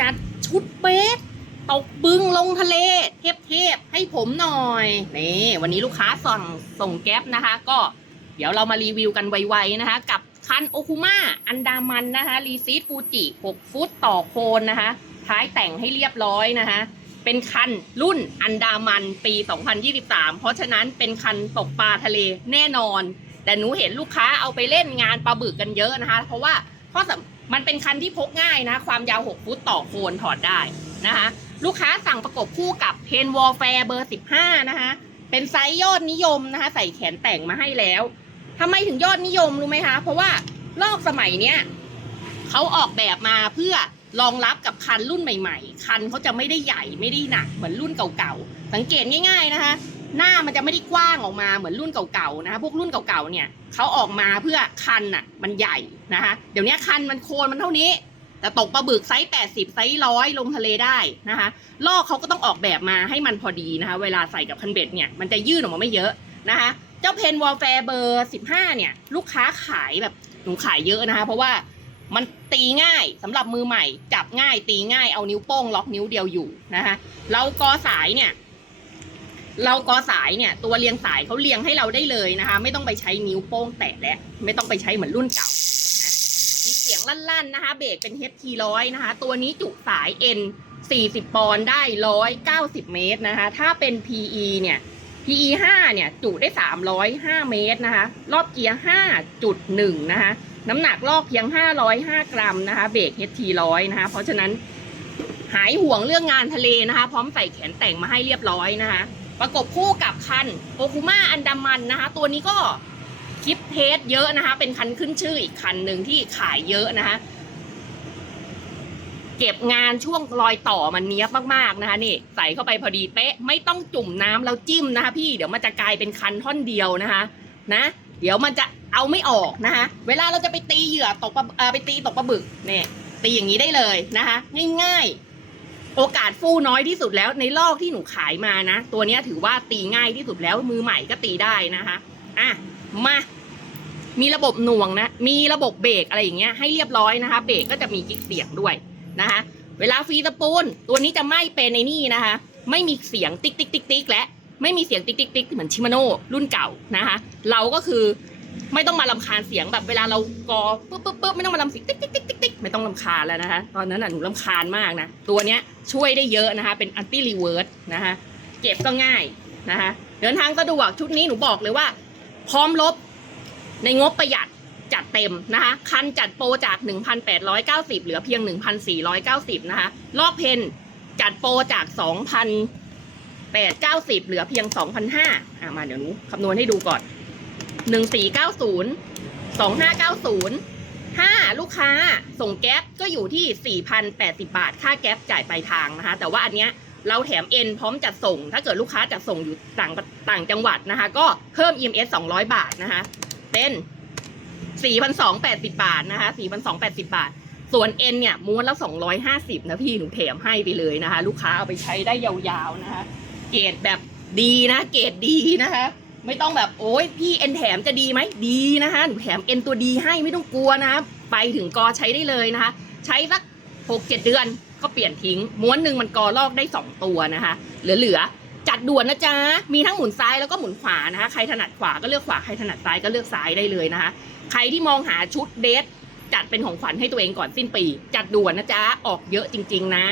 จัดชุดเบสตกบึงลงทะเล เทพๆให้ผมหน่อยนี่วันนี้ลูกค้าสั่งส่งแก๊ปนะคะ ก็เดี๋ยวเรามารีวิวกันไวๆนะคะ กับคันโอคุมาอันดามันนะคะรีซีดฟูจิ6ฟุตต่อโคนนะคะ ท้ายแต่งให้เรียบร้อยนะคะ เป็นคันรุ่นอันดามันปี 2023 เพราะฉะนั้นเป็นคันตกปลาทะเลแน่นอน แต่หนูเห็นลูกค้าเอาไปเล่นงานปลาบึกกันเยอะนะคะ เพราะว่าข้อสำ มันเป็นคันที่พกง่ายนะ ความยาว 6 ฟุตต่อโคนถอดได้นะคะลูกค้าสั่งประกบคู่กับเพนวอลแฟร์เบอร์ 15 นะคะ เป็นไซส์ยอดนิยมนะคะ ใส่แขนแต่งมาให้แล้วทำไมถึงยอดนิยมรู้ไหมคะ เพราะว่าลอกสมัยเนี้ยเขาออกแบบมาเพื่อรองรับกับคันรุ่นใหม่ ๆ คันเขาจะไม่ได้ใหญ่ไม่ได้หนักเหมือนรุ่นเก่าๆ สังเกตง่าย ๆ นะคะ หน้ามันจะไม่ได้กว้างออกมาเหมือนรุ่นเก่าๆนะคะพวกรุ่นเก่าๆเนี่ยเขาออกมาเพื่อคันอะมันใหญ่นะคะเดี๋ยวนี้คันมันโคนมันเท่านี้ แต่ตกปลาบึกไซส์ 80 ไซส์ร้อยลงทะเลได้นะคะลอกเขาก็ต้องออกแบบมาให้มันพอดีนะคะ เวลาใส่กับคันเบ็ดเนี่ยมันจะยื่นออกมาไม่เยอะนะคะเจ้าเพนวอลแฟร์เบอร์ 15 เนี่ย ลูกค้าขายแบบหนูขายเยอะนะคะ เพราะว่ามันตีง่ายสำหรับมือใหม่ จับง่ายตีง่ายเอานิ้วโป้งล็อกนิ้วเดียวอยู่นะคะเรากอสายเนี่ย เรากอสายเนี่ยตัวเรียงสายเขาเรียงให้เราได้เลยนะคะ ไม่ต้องไปใช้นิ้วโป้งแตะและไม่ต้องไปใช้เหมือนรุ่นเก่านะมีเสียงลั่นๆนะคะ เบรกเป็น HT ร้อยนะคะ ตัวนี้จุสาย N 40 ปอนด์ได้ 190 เมตรนะคะ ถ้าเป็น PE เนี่ย PE 5เนี่ย จุได้ 305 เมตรนะคะ รอบเกียร์ 5.1 นะคะ น้ำหนักลอกเพียง 505 กรัมนะคะ เบรก HT ร้อยนะคะ เพราะฉะนั้นหายห่วงเรื่องงานทะเลนะคะ พร้อมใส่แขนแต่งมาให้เรียบร้อยนะคะ ประกบคู่กับคันโอคุมาอันดามันนะคะ ตัวนี้ก็คลิปเทสเยอะนะคะ เป็นคันขึ้นชื่ออีกคันหนึ่งที่ขายเยอะนะคะ เก็บงานช่วงรอยต่อมันเนี้ยบมากๆนะคะนี่ใส่เข้าไปพอดีเป๊ะ ไม่ต้องจุ่มน้ำแล้วจิ้มนะคะ พี่เดี๋ยวมันจะกลายเป็นคันท่อนเดียวนะคะ นะ เดี๋ยวมันจะเอาไม่ออกนะคะ เวลาเราจะไปตีเหยื่อตกปลาไปตีตกปลาบึกเนี่ยตีอย่างนี้ได้เลยนะคะ ง่ายๆ โอกาสฟูน้อยที่สุดแล้วในลอกที่หนูขายมานะ ตัวนี้ถือว่าตีง่ายที่สุดแล้วมือใหม่ก็ตีได้นะคะอะมามีระบบหน่วงนะ มีระบบเบรกอะไรอย่างเงี้ยให้เรียบร้อยนะคะ เบรกก็จะมีกิ๊กเสียงด้วยนะคะ เวลาฟรีสปูนตัวนี้จะไม่เป็นในนี่นะคะ ไม่มีเสียงติ๊กติ๊กติ๊กติ๊กและไม่มีเสียงติ๊กติ๊กติ๊กเหมือนชิมาโน่รุ่นเก่านะคะ เราก็คือ ไม่ต้องมาลำคาญเสียงแบบเวลาเรากอปุ๊บปุ๊บปุ๊บไม่ต้องมาลำเสียงติ๊กติ๊กติ๊กติ๊กติ๊กไม่ต้องลำคาญแล้วนะคะตอนนั้นน่ะหนูลำคาญมากนะ ตัวเนี้ยช่วยได้เยอะนะคะ เป็นอันตี้รีเวิร์สนะคะเก็บก็ง่ายนะคะเดินทางสะดวกชุดนี้หนูบอกเลยว่า พร้อมลบในงบประหยัดจัดเต็มนะคะคันจัดโปรจาก 1,890 เหลือเพียง 1,490 นะคะลอกเพนจัดโปรจาก 2,890 เหลือเพียง 2,500อะมาเดี๋ยวหนูคำนวณให้ดูก่อน 1490 2590 5ลูกค้าส่งแก๊ปก็อยู่ที่4,080บาท ค่าแก๊ปจ่ายปลายทางนะคะ แต่ว่าอันเนี้ยเราแถมเอ็นพร้อมจัดส่ง ถ้าเกิดลูกค้าจัดส่งอยู่ต่างต่างจังหวัดนะคะ ก็เพิ่ม EMS 200 บาทนะคะ เป็น4,280 บาทนะคะ4,280 บาท ส่วนเอ็นเนี่ยม้วนละ250 นะพี่ หนูแถมให้ไปเลยนะคะ ลูกค้าเอาไปใช้ได้ยาวๆนะคะ เกรดแบบดีนะ เกรดดีนะคะ ไม่ต้องแบบโอ้ยพี่เอ็นแถมจะดีไหมดีนะคะหนูแถมเอ็นตัวดีให้ไม่ต้องกลัวนะคะไปถึงกอใช้ได้เลยนะคะ ใช้สักหกเจ็ดเดือนก็เปลี่ยนทิ้ง ม้วนหนึ่งมันกอลอกได้สองตัวนะคะเหลือๆจัดด่วนนะจ๊ะมีทั้งหมุนซ้ายแล้วก็หมุนขวานะคะ ใครถนัดขวาก็เลือกขวาใครถนัดซ้ายก็เลือกซ้ายได้เลยนะคะ ใครที่มองหาชุดเดทจัดเป็นของขวัญให้ตัวเองก่อนสิ้นปี จัดด่วนนะจ๊ะออกเยอะจริง ๆ นะ